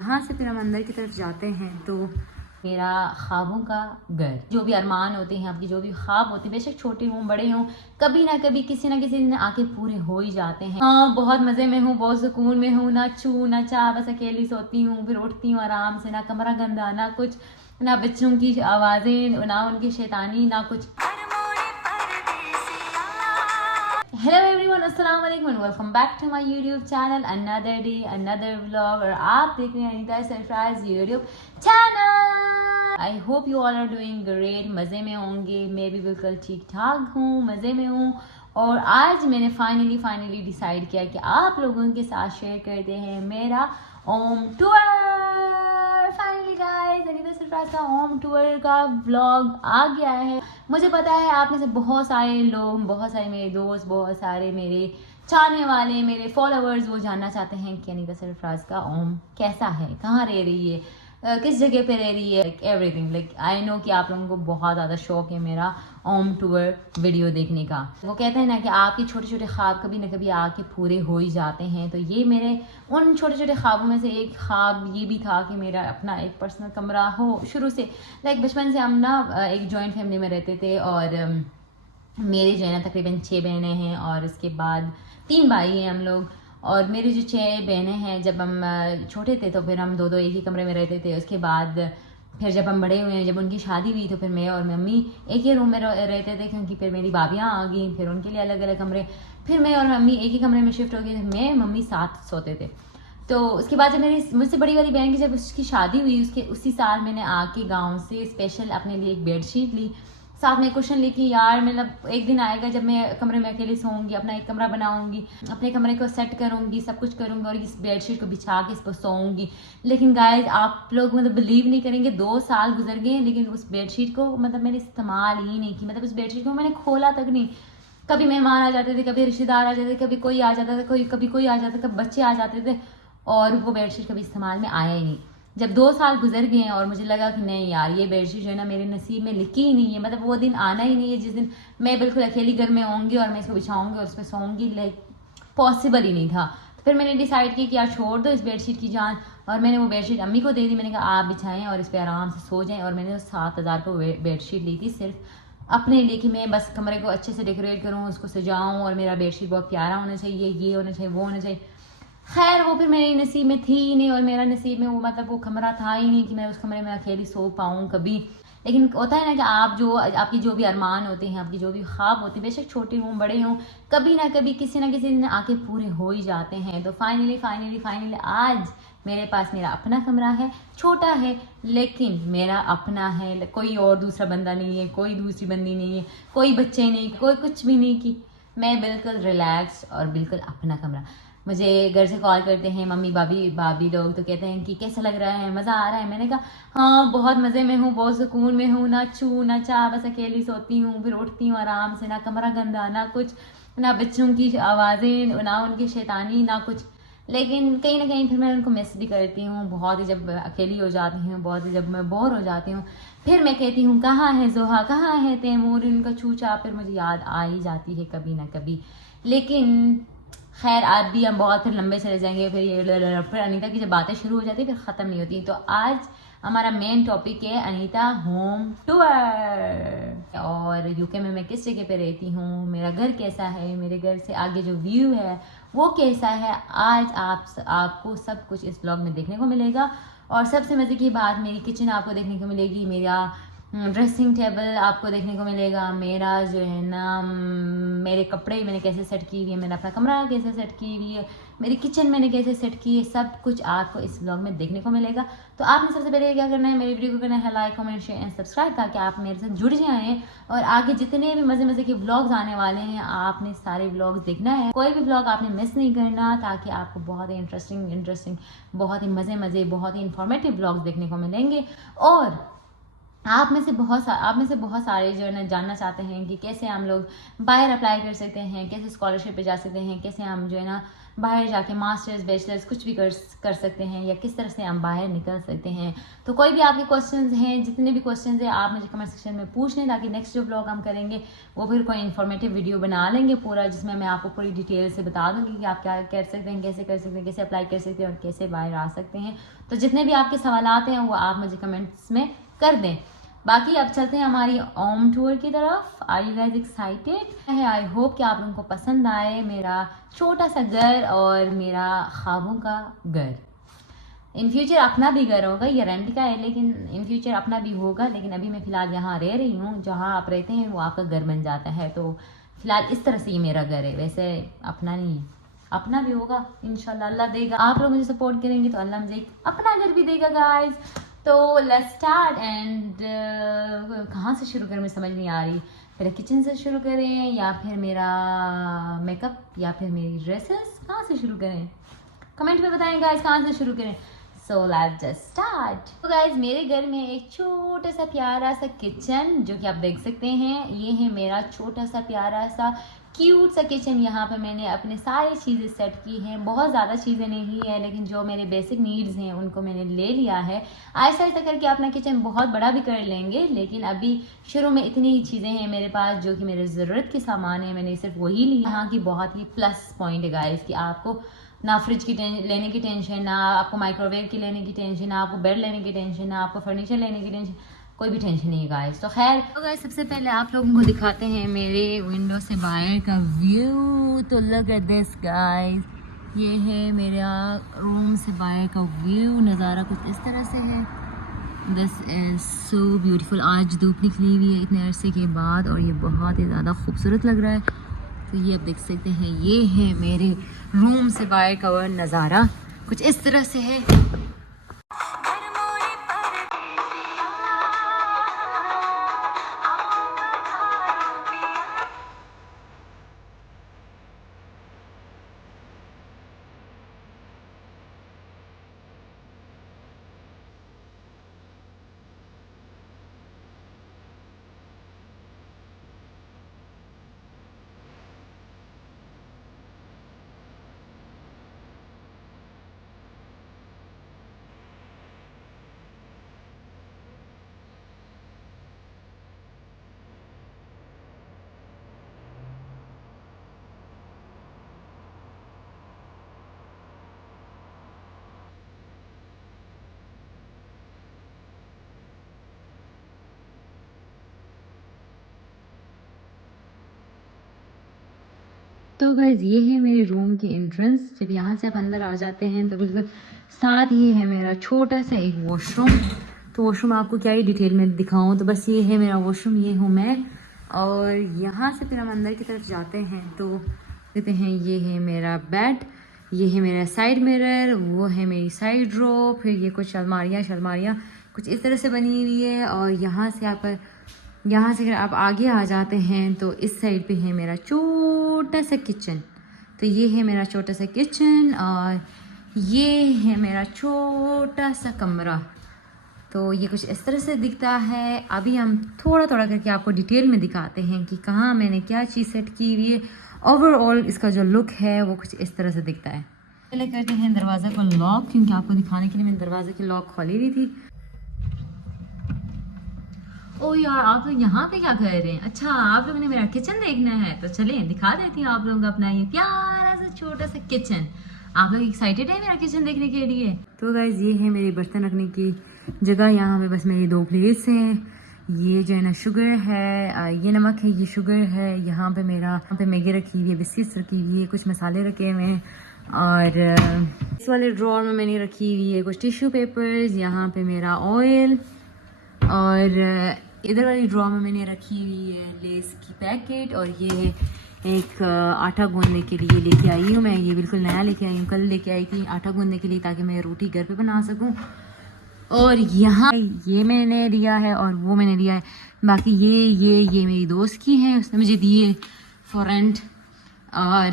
यहाँ से फिर हम अंदर की तरफ जाते हैं तो मेरा ख्वाबों का घर, जो भी अरमान होते हैं आपकी, जो भी ख्वाब होते हैं, बेशक छोटे हों बड़े हों, कभी ना कभी किसी ना किसी दिन आके पूरे हो ही जाते हैं। हाँ, बहुत मज़े में हूँ, बहुत सुकून में हूँ, ना चू ना चा, बस अकेली सोती हूँ, फिर उठती हूँ आराम से, ना कमरा गंदा, ना कुछ, ना बच्चों की आवाज़ें, ना उनकी शैतानी, ना कुछ। हेलो एवरीवन, अस्सलाम वालेकुम and welcome back to my YouTube channel. Another day another vlog, और आप देख रहे हैं Anita Sarfaraz YouTube channel. I hope you all are doing great, मज़े में होंगे। मैं भी बिल्कुल ठीक ठाक हूँ, मज़े में हूँ। और आज मैंने फाइनली डिसाइड किया कि आप लोगों के साथ शेयर करते हैं मेरा home tour. Finally guys, Anita Sarfaraz का होम टूर का व्लॉग आ गया है। मुझे पता है आप में से बहुत सारे लोग, बहुत सारे मेरे दोस्त, बहुत सारे मेरे चाहने वाले, मेरे फॉलोअर्स, वो जानना चाहते हैं कि अनीता सरफराज का होम कैसा है, कहाँ रह रही है, किस जगह पे रह रही है, एवरीथिंग। लाइक आई नो कि आप लोगों को बहुत ज़्यादा शौक है मेरा होम टूर वीडियो देखने का। वो कहते हैं ना कि आपके छोटे छोटे ख्वाब कभी ना कभी आके पूरे हो ही जाते हैं। तो ये मेरे उन छोटे छोटे ख्वाबों में से एक ख्वाब ये भी था कि मेरा अपना एक पर्सनल कमरा हो। शुरू से लाइक बचपन से हम ना एक जॉइंट फैमिली में रहते थे, और मेरे जो है ना तकरीबन 6 बहनें हैं, और इसके बाद 3 भाई हैं हम लोग। और मेरी जो 6 बहनें हैं, जब हम छोटे थे तो फिर हम दो एक ही कमरे में रहते थे। उसके बाद फिर जब हम बड़े हुए, जब उनकी शादी हुई, तो फिर मैं और मम्मी एक ही रूम में रहते थे, क्योंकि फिर मेरी भाभियाँ आ गई, फिर उनके लिए अलग अलग कमरे। फिर मैं और मम्मी एक ही कमरे में शिफ्ट हो गए थे, मैं मम्मी साथ सोते थे। तो उसके बाद जब मेरी मुझसे बड़ी वाली बहन की जब उसकी शादी हुई, उसके उसी साल मैंने आके गाँव से स्पेशल अपने लिए एक बेडशीट ली, साथ में क्वेश्चन लिखी, यार मतलब एक दिन आएगा जब मैं कमरे में अकेले सोऊंगी, अपना एक कमरा बनाऊंगी, अपने कमरे को सेट करूंगी, सब कुछ करूंगी, और इस बेडशीट को बिछा के इस पर सोऊंगी। लेकिन गाइस, आप लोग मतलब बिलीव नहीं करेंगे, 2 साल गुजर गए, लेकिन उस बेडशीट को मतलब मैंने इस्तेमाल ही नहीं की। मतलब उस बेडशीट को मैंने खोला तक नहीं। कभी मेहमान आ जाते थे, कभी रिश्तेदार आ जाते थे, कभी कोई आ जाता था, कभी कोई आ जाता था, कभी बच्चे आ जाते थे, और वो बेडशीट कभी इस्तेमाल में आया ही नहीं। जब 2 साल गुजर गए और मुझे लगा कि नहीं यार, ये बेडशीट जो है ना मेरे नसीब में लिखी ही नहीं है। मतलब वो दिन आना ही नहीं है जिस दिन मैं बिल्कुल अकेली घर में होंगी और मैं इसको बिछाऊंगी और उस पर सोऊंगी। लाइक पॉसिबल ही नहीं था। तो फिर मैंने डिसाइड किया कि यार छोड़ दो इस बेडशीट की जान, और मैंने वो बेडशीट अम्मी को दे दी। मैंने कहा आप बिछाएं और इस पर आराम से सो जाएं। और मैंने 7,000 को बेडशीट ली थी सिर्फ अपने लिए, कि मैं बस कमरे को अच्छे से डेकोरेट करूँ, उसको सजाऊँ, और मेरा बेडशीट बहुत प्यारा होना चाहिए, ये होना चाहिए, वो होना चाहिए। खैर वो फिर मेरे नसीब में थी ही नहीं, और मेरा नसीब में वो मतलब वो कमरा था ही नहीं कि मैं उस कमरे में अकेली सो पाऊँ कभी। लेकिन होता है ना कि आप जो आपकी जो भी अरमान होते हैं, आपकी जो भी ख्वाब होते हैं, बेशक छोटे हों बड़े हों, कभी ना कभी किसी ना किसी दिन आके पूरे हो ही जाते हैं। तो फाइनली आज मेरे पास मेरा अपना कमरा है। छोटा है लेकिन मेरा अपना है, कोई और दूसरा बंदा नहीं है, कोई दूसरी बंदी नहीं है, कोई बच्चे नहीं, कोई कुछ भी नहीं, कि मैं बिल्कुल रिलैक्स और बिल्कुल अपना कमरा। मुझे घर से कॉल करते हैं मम्मी भाभी लोग, तो कहते हैं कि कैसा लग रहा है, मज़ा आ रहा है। मैंने कहा हाँ, बहुत मज़े में हूँ, बहुत सुकून में हूँ, ना चू ना चा, बस अकेली सोती हूँ, फिर उठती हूँ आराम से, ना कमरा गंदा, ना कुछ, ना बच्चों की आवाज़ें, ना उनकी शैतानी, ना कुछ। लेकिन कहीं ना कहीं फिर मैं उनको मिस भी करती हूँ बहुत ही, जब अकेली हो जाती हूँ, बहुत ही जब मैं बोर हो जाती हूँ। फिर मैं कहती हूँ कहाँ है जोहा, कहाँ है तैमूर, इनका चूचा, फिर मुझे याद आ ही जाती है कभी ना कभी। लेकिन खैर आज भी हम बहुत फिर लंबे चले जाएंगे, फिर अनीता की जब बातें शुरू हो जाती है फिर ख़त्म नहीं होती। तो आज हमारा मेन टॉपिक है अनीता होम टूर, और यूके में मैं किस जगह पे रहती हूँ, मेरा घर कैसा है, मेरे घर से आगे जो व्यू है वो कैसा है। आज आपको सब कुछ इस ब्लॉग में देखने को मिलेगा। और सबसे मज़े की बात, मेरी किचन आपको देखने को मिलेगी, मेरा ड्रेसिंग टेबल आपको देखने को मिलेगा, मेरा जो है ना मेरे कपड़े मैंने कैसे सेट की हुई है, मैंने अपना कमरा कैसे सेट की हुई है, मेरी किचन मैंने कैसे सेट की है, सब कुछ आपको इस ब्लॉग में देखने को मिलेगा। तो आपने सबसे पहले क्या करना है, मेरी वीडियो को करना है like comment share and subscribe, ताकि आप मेरे साथ जुड़ जाएँ। और आगे जितने भी मज़े के ब्लॉग्स आने वाले हैं, आपने सारे ब्लॉग्स देखना है, कोई भी ब्लॉग आपने मिस नहीं करना, ताकि आपको बहुत ही इंटरेस्टिंग बहुत ही मज़े बहुत ही इंफॉर्मेटिव ब्लॉग्स देखने को मिलेंगे। और आप में से बहुत सारे जो है ना जानना चाहते हैं कि कैसे हम लोग बाहर अप्लाई कर सकते हैं, कैसे स्कॉलरशिप पे जा सकते हैं, कैसे हम जो है ना बाहर जाके मास्टर्स बैचलर्स कुछ भी कर सकते हैं, या किस तरह से हम बाहर निकल सकते हैं। तो कोई भी आपके क्वेश्चंस हैं, जितने भी क्वेश्चंस हैं आप मुझे कमेंट सेक्शन में पूछ लें, ताकि नेक्स्ट जो ब्लॉग हम करेंगे वो फिर कोई इन्फॉर्मेटिव वीडियो बना लेंगे पूरा, जिसमें मैं आपको पूरी डिटेल से बता दूँगी कि आप क्या कर सकते हैं, कैसे कर सकते हैं, कैसे अप्लाई कर सकते हैं और कैसे बाहर आ सकते हैं। तो जितने भी आपके सवालात हैं वो आप मुझे कमेंट्स में कर दें। बाकी अब चलते हैं हमारी होम टूर की तरफ। आर यू गाइज एक्साइटेड है? आई होप कि आप लोगों को पसंद आए मेरा छोटा सा घर और मेरा ख्वाबों का घर। इन फ्यूचर अपना भी घर होगा, ये रेंट का है लेकिन इन फ्यूचर अपना भी होगा। लेकिन अभी मैं फ़िलहाल यहाँ रह रही हूँ, जहाँ आप रहते हैं वो आपका घर बन जाता है। तो फ़िलहाल इस तरह से ये मेरा घर है, वैसे अपना नहीं है, अपना भी होगा इंशाल्लाह, अल्लाह देगा। आप लोग मुझे सपोर्ट करेंगे तो अल्लाह मुझे अपना घर भी देगा गाइज। तो लेट्स स्टार्ट। एंड कहाँ से शुरू करें मुझे समझ नहीं आ रही, पहले किचन से शुरू करें या फिर मेरा मेकअप या फिर मेरी ड्रेसेस, कहाँ से शुरू करें? कमेंट में बताएं गाइज कहाँ से शुरू करें। So let's just start. तो गाइज मेरे घर में एक छोटा सा प्यारा सा किचन जो कि आप देख सकते हैं, ये है मेरा छोटा सा प्यारा सा क्यूट सा किचन। यहाँ पे मैंने अपने सारी चीज़ें सेट की हैं, बहुत ज़्यादा चीज़ें नहीं है लेकिन जो मेरे बेसिक नीड्स हैं उनको मैंने ले लिया है। आहिस्ता आहिस्ता करके अपना किचन बहुत बड़ा भी कर लेंगे, लेकिन अभी शुरू में इतनी ही चीज़ें हैं मेरे पास जो कि मेरे ज़रूरत के सामान है, मैंने सिर्फ वही ली। यहाँ की बहुत ही प्लस पॉइंट है गाइस कि आपको ना फ्रिज की लेने की टेंशन, ना आपको माइक्रोवेव की लेने की टेंशन, ना आपको बेड लेने की टेंशन, ना आपको फर्नीचर लेने की टेंशन, कोई भी टेंशन नहीं है गाइस। तो खैर तो गाइस सबसे पहले आप लोगों को दिखाते हैं मेरे विंडो से बाहर का व्यू। तो लुक एट दिस गाइस, ये है मेरा रूम से बाहर का व्यू, नज़ारा कुछ इस तरह से है। This is so beautiful. आज धूप निकली हुई है इतने अरसे के बाद और ये बहुत ही ज़्यादा खूबसूरत लग रहा है। तो ये आप देख सकते हैं, ये है मेरे रूम से बाहर का वो नज़ारा, कुछ इस तरह से है। तो गाइज़ ये है मेरे रूम की एंट्रेंस। जब यहाँ से आप अंदर आ जाते हैं तो बिल्कुल साथ ही है मेरा छोटा सा एक वॉशरूम। तो वॉशरूम आपको क्या ही डिटेल में दिखाऊं, तो बस ये है मेरा वॉशरूम, ये हूँ मैं। और यहाँ से फिर हम अंदर की तरफ जाते हैं तो देखते हैं, ये है मेरा बेड, ये है मेरा साइड मिरर, वो है मेरी साइड रो, फिर ये कुछ अलमारियाँ कुछ इस तरह से बनी हुई है। और यहाँ से अगर आप आगे आ जाते हैं तो इस साइड पे है मेरा छोटा सा किचन। तो ये है मेरा छोटा सा किचन और ये है मेरा छोटा सा कमरा। तो ये कुछ इस तरह से दिखता है। अभी हम थोड़ा थोड़ा करके आपको डिटेल में दिखाते हैं कि कहाँ मैंने क्या चीज़ सेट की हुई है। ओवरऑल इसका जो लुक है वो कुछ इस तरह से दिखता है। पहले करते हैं दरवाज़ा को लॉक, क्योंकि आपको दिखाने के लिए मैंने दरवाजे की लॉक खोली हुई थी। ओ यार, आप लोग यहाँ पे क्या कर रहे हैं? अच्छा, आप लोगों ने मेरा किचन देखना है, तो चलें दिखा देती हूँ आप लोगों को अपना ये प्यारा सा छोटा सा किचन। आप लोग एक्साइटेड है मेरा किचन देखने के लिए? तो गाइज ये है मेरे बर्तन रखने की जगह। यहाँ पे बस मेरी 2 प्लेट्स हैं। ये जो है ना शुगर है, ये नमक है, ये शुगर है। यहाँ पे मैगी रखी हुई है, बिस्किट्स रखी हुई है, कुछ मसाले रखे हुए हैं। और इस वाले ड्रॉर में मैंने रखी हुई है कुछ टिश्यू पेपर्स। यहाँ पे मेरा ऑयल, और इधर वाली ड्रॉ में मैंने रखी हुई है लेस की पैकेट। और ये एक आटा गूंदने के लिए लेके आई हूँ मैं, ये बिल्कुल नया लेके आई हूँ, कल लेके आई थी आटा गूंदने के लिए, ताकि मैं रोटी घर पे बना सकूँ। और यहाँ ये मैंने लिया है और वो मैंने लिया है। बाकी ये मेरी दोस्त की है, उसने मुझे दिए फॉर रेंट। और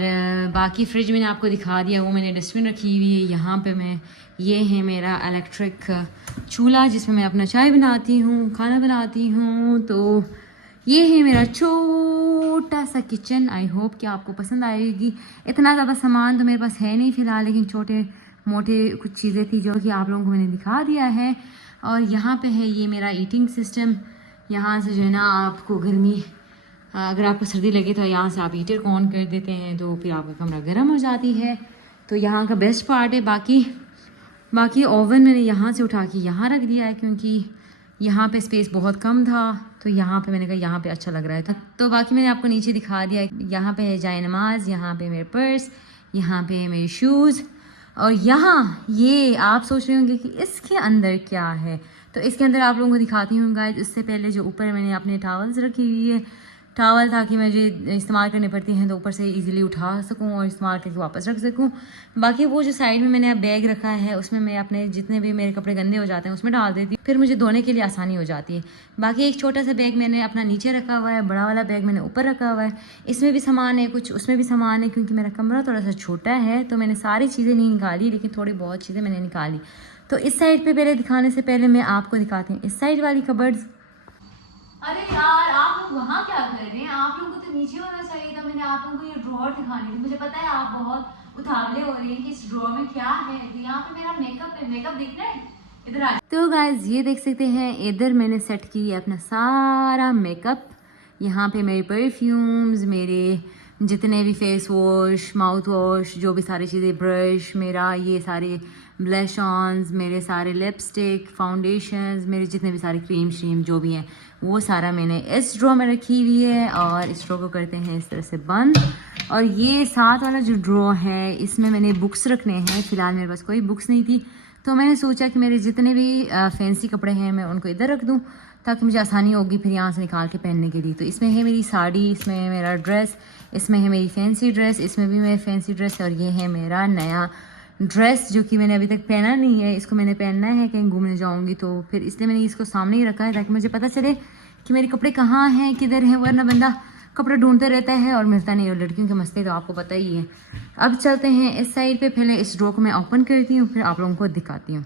बाकी फ्रिज मैंने आपको दिखा दिया, वो मैंने डस्टबिन रखी हुई है। यहाँ पे ये है मेरा इलेक्ट्रिक चूल्हा जिसमें मैं अपना चाय बनाती हूँ, खाना बनाती हूँ। तो ये है मेरा छोटा सा किचन। आई होप कि आपको पसंद आएगी। इतना ज़्यादा सामान तो मेरे पास है नहीं फ़िलहाल, लेकिन छोटे मोटे कुछ चीज़ें थी जो कि आप लोगों को मैंने दिखा दिया है। और यहाँ पे है ये मेरा ईटिंग सिस्टम। यहाँ से जो है ना आपको गर्मी, अगर आपको सर्दी लगे तो यहाँ से आप हीटर को ऑन कर देते हैं तो फिर आपका कमरा गर्म हो जाती है। तो यहाँ का बेस्ट पार्ट है। बाकी ओवन मैंने यहाँ से उठा के यहाँ रख दिया है क्योंकि यहाँ पे स्पेस बहुत कम था, तो यहाँ पे मैंने कहा यहाँ पे अच्छा लग रहा है। तो बाकी मैंने आपको नीचे दिखा दिया। यहाँ पे है जाए नमाज, यहाँ पे मेरे पर्स, यहाँ पे है मेरे शूज़, और यहाँ ये आप सोच रहे होंगे कि इसके अंदर क्या है। तो इसके अंदर आप लोगों को दिखाती हूँ गाइस। उससे पहले जो ऊपर मैंने अपने टॉवल्स रखी हुई है, टॉवल ताकि मुझे इस्तेमाल करने पड़ती हैं तो ऊपर से इजीली उठा सकूं और इस्तेमाल करके वापस रख सकूं। बाकी वो जो साइड में मैंने अब बैग रखा है उसमें मैं अपने जितने भी मेरे कपड़े गंदे हो जाते हैं उसमें डाल देती हूँ, फिर मुझे धोने के लिए आसानी हो जाती है। बाकी एक छोटा सा बैग मैंने अपना नीचे रखा हुआ है, बड़ा वाला बैग मैंने ऊपर रखा हुआ है। इसमें भी सामान है कुछ, उसमें भी सामान है, क्योंकि मेरा कमरा थोड़ा सा छोटा है तो मैंने सारी चीज़ें नहीं निकाली, लेकिन थोड़ी बहुत चीज़ें मैंने निकाली। तो इस साइड पर पहले दिखाने से पहले मैं आपको दिखाती हूँ इस साइड वाली कबर्ड्स। अरे यार आप लोग वहाँ क्या कर रहे हैं? आप लोगों को तो नीचे होना चाहिए था। मैंने आप लोगों को ये ड्रॉअर दिखानी थी। मुझे पता है आप बहुत उतावले हो रहे हैं कि इस ड्रॉअर में क्या है। तो यहाँ पे मेरा मेकअप है, मेकअप देखना है, इधर आ। तो गाइज ये देख सकते हैं, इधर मैंने सेट किया अपना सारा मेकअप। यहाँ पे मेरे परफ्यूम्स, मेरे जितने भी फेस वॉश, माउथ वॉश, जो भी सारी चीज़ें, ब्रश, मेरा ये सारे ब्लश ऑन्स, मेरे सारे लिपस्टिक, फाउंडेशंस, मेरे जितने भी सारे क्रीम श्रीम जो भी हैं वो सारा मैंने इस ड्रॉ में रखी हुई है। और इस ड्रॉ को करते हैं इस तरह से बंद। और ये साथ वाला जो ड्रॉ है इसमें मैंने बुक्स रखने हैं। फ़िलहाल मेरे पास कोई बुक्स नहीं थी तो मैंने सोचा कि मेरे जितने भी फैंसी कपड़े हैं मैं उनको इधर रख दूँ ताकि मुझे आसानी होगी फिर यहाँ से निकाल के पहनने के लिए। तो इसमें है मेरी साड़ी, इसमें है मेरा ड्रेस, इसमें है मेरी फैंसी ड्रेस, इसमें भी मेरी फैंसी ड्रेस, और ये है मेरा नया ड्रेस जो कि मैंने अभी तक पहना नहीं है। इसको मैंने पहनना है कहीं घूमने जाऊंगी तो फिर इसलिए मैंने इसको सामने ही रखा है ताकि मुझे पता चले कि मेरे कपड़े कहाँ हैं, किधर हैं, वरना बंदा कपड़े ढूंढते रहता है और मिलता नहीं। और लड़कियों के मसले तो आपको पता ही है। अब चलते हैं इस साइड पे। पहले इस ड्रॉ को मैं ओपन करती हूँ फिर आप लोगों को दिखाती हूँ।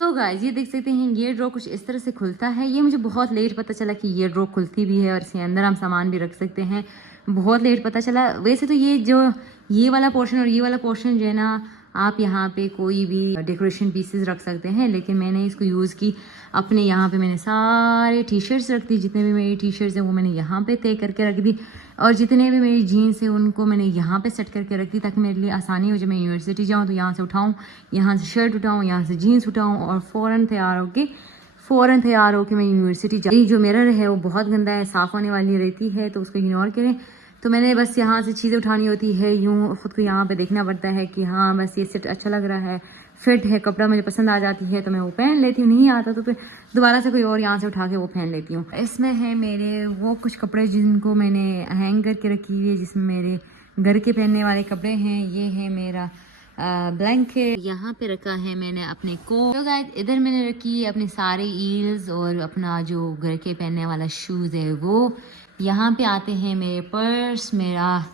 तो गाइस ये देख सकते हैं ये ड्रॉ कुछ इस तरह से खुलता है। ये मुझे बहुत लेट पता चला कि ये ड्रॉ खुलती भी है और इसके अंदर हम सामान भी रख सकते हैं। बहुत लेट पता चला। वैसे तो ये वाला पोर्शन और ये वाला पोर्शन जो है ना आप यहाँ पे कोई भी डेकोरेशन पीसेस रख सकते हैं, लेकिन मैंने इसको यूज़ की अपने यहाँ पे। मैंने सारे टी शर्ट्स रख दी, जितने भी मेरी टी शर्ट्स हैं वो मैंने यहाँ पे तय करके रख दी, और जितने भी मेरी जीन्स हैं उनको मैंने यहाँ पे सेट करके रख दी ताकि मेरे लिए आसानी हो। जब मैं यूनिवर्सिटी जाऊँ तो यहाँ से उठाऊँ, यहाँ से शर्ट उठाऊँ, यहाँ से जीन्स उठाऊँ और फ़ौरन तैयार होके मैं यूनिवर्सिटी जाऊँ। जो मिरर है वो बहुत गंदा है, साफ़ होने वाली रहती है तो उसको इग्नोर करें। तो मैंने बस यहाँ से चीज़ें उठानी होती है, यूँ ख़ुद को यहाँ पे देखना पड़ता है कि हाँ बस ये सेट अच्छा लग रहा है, फिट है, कपड़ा मुझे पसंद आ जाती है तो मैं वो पहन लेती हूँ। नहीं आता तो फिर दोबारा से कोई और यहाँ से उठा के वो पहन लेती हूँ। इसमें है मेरे वो कुछ कपड़े जिनको मैंने हैंग करके रखी हुई है, जिसमें मेरे घर के पहनने वाले कपड़े हैं। ये है मेरा ब्लैंकेट, यहाँ पे रखा है मैंने अपने कोट। तो गाइस इधर मैंने रखी है अपने सारे हील्स और अपना जो घर के पहनने वाला शूज़ है वो। यहाँ पे आते हैं मेरे पर्स, मेरा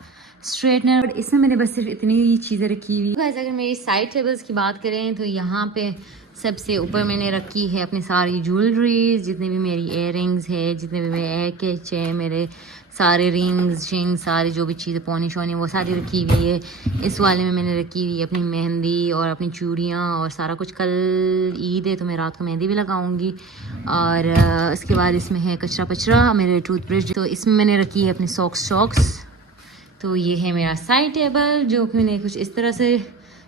स्ट्रेटनर, इसमें मैंने बस सिर्फ इतनी ही चीज़ें रखी हुई। गाइस अगर मेरी साइड टेबल्स की बात करें तो यहाँ पे सबसे ऊपर मैंने रखी है अपनी सारी ज्वेलरीज, जितने भी मेरी इयररिंग्स है, जितने भी मेरे एयर कैच है, मेरे सारे रिंग्स शिंग्स, सारी जो भी चीज़ें पौनी शौनी वो सारी रखी हुई है। इस वाले में मैंने रखी हुई अपनी मेहंदी और अपनी चूड़ियाँ और सारा कुछ। कल ईद है तो मैं रात को मेहंदी भी लगाऊंगी। और उसके बाद इसमें है कचरा पचरा, मेरे टूथब्रश, तो इसमें मैंने रखी है अपनी सॉक्स। तो ये है मेरा साइड टेबल जो कि मैंने कुछ इस तरह से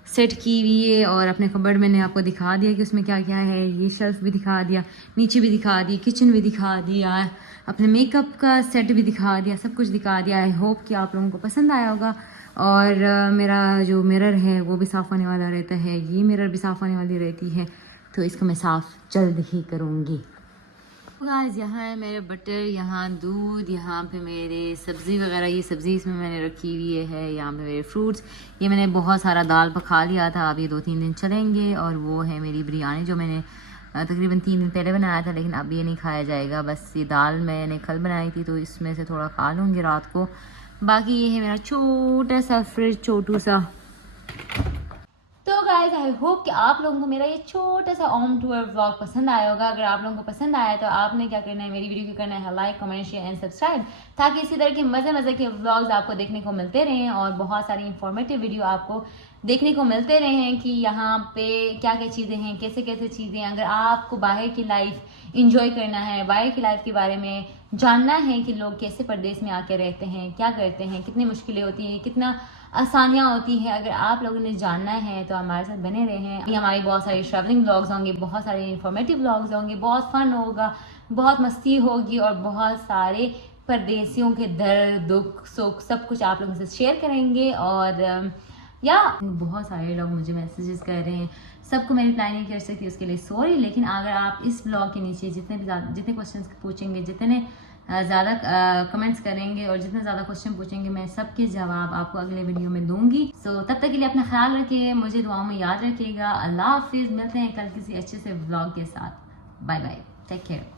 सेट की हुई है। और अपने कबर्ड मैंने आपको दिखा दिया कि उसमें क्या क्या है। ये शेल्फ भी दिखा दिया, नीचे भी दिखा दी, किचन भी दिखा दिया, अपने मेकअप का सेट भी दिखा दिया, सब कुछ दिखा दिया। आई होप कि आप लोगों को पसंद आया होगा। और मेरा जो मिरर है वो भी साफ़ होने वाला रहता है, ये मिरर भी साफ़ होने वाली रहती है, तो इसको मैं साफ़ जल्द ही करूँगी। गाइस यहाँ है मेरे बटर, यहाँ दूध, यहाँ पे मेरे सब्ज़ी वगैरह, ये सब्ज़ी इसमें मैंने रखी हुई है। यहाँ पे मेरे फ्रूट्स, ये मैंने बहुत सारा दाल पका लिया था, अब ये 2-3 दिन चलेंगे। और वो है मेरी बिरयानी जो मैंने तकरीबन 3 दिन पहले बनाया था, लेकिन अब ये नहीं खाया जाएगा। बस ये दाल मैंने कल बनाई थी तो इसमें से थोड़ा खा लूँगी रात को। बाकी ये है मेरा छोटा सा फ्रिज, छोटू सा। तो गाइज आई होप कि आप लोगों को मेरा ये छोटा सा होम टूर व्लॉग पसंद आया होगा। अगर आप लोगों को पसंद आया तो आपने क्या करना है, मेरी वीडियो को करना है like, comment, share and subscribe, ताकि इसी तरह के मज़े के व्लॉग्स आपको देखने को मिलते रहें और बहुत सारी इंफॉर्मेटिव वीडियो आपको देखने को मिलते रहें कि यहाँ पे क्या क्या चीज़ें हैं, कैसे कैसे चीज़ें। अगर आपको बाहर की लाइफ इंजॉय करना है, बाहर की लाइफ के बारे में जानना है कि लोग कैसे परदेश में आके रहते हैं, क्या करते हैं, कितनी मुश्किलें होती हैं, कितना आसानियाँ होती हैं, अगर आप लोगों ने जानना है तो हमारे साथ बने रहें। अभी हमारी बहुत सारी ट्रैवलिंग व्लॉग्स होंगे, बहुत सारे इंफॉर्मेटिव व्लॉग्स होंगे, बहुत फन होगा, बहुत मस्ती होगी और बहुत सारे परदेसियों के दर्द, दुख, सुख सब कुछ आप लोगों से शेयर करेंगे। और या बहुत सारे लोग मुझे मैसेजेस कर रहे हैं, सबको मैं रिप्लाई नहीं कर सकती, उसके लिए सॉरी। लेकिन अगर आप इस ब्लॉग के नीचे जितने क्वेश्चन पूछेंगे, जितने ज़्यादा कमेंट्स करेंगे और जितने ज़्यादा क्वेश्चन पूछेंगे, मैं सबके जवाब आपको अगले वीडियो में दूंगी। सो तब तक के लिए अपना ख्याल रखिए, मुझे दुआओं में याद रखिएगा। अल्लाह हाफिज़, मिलते हैं कल किसी अच्छे से व्लॉग के साथ। Bye bye, take care.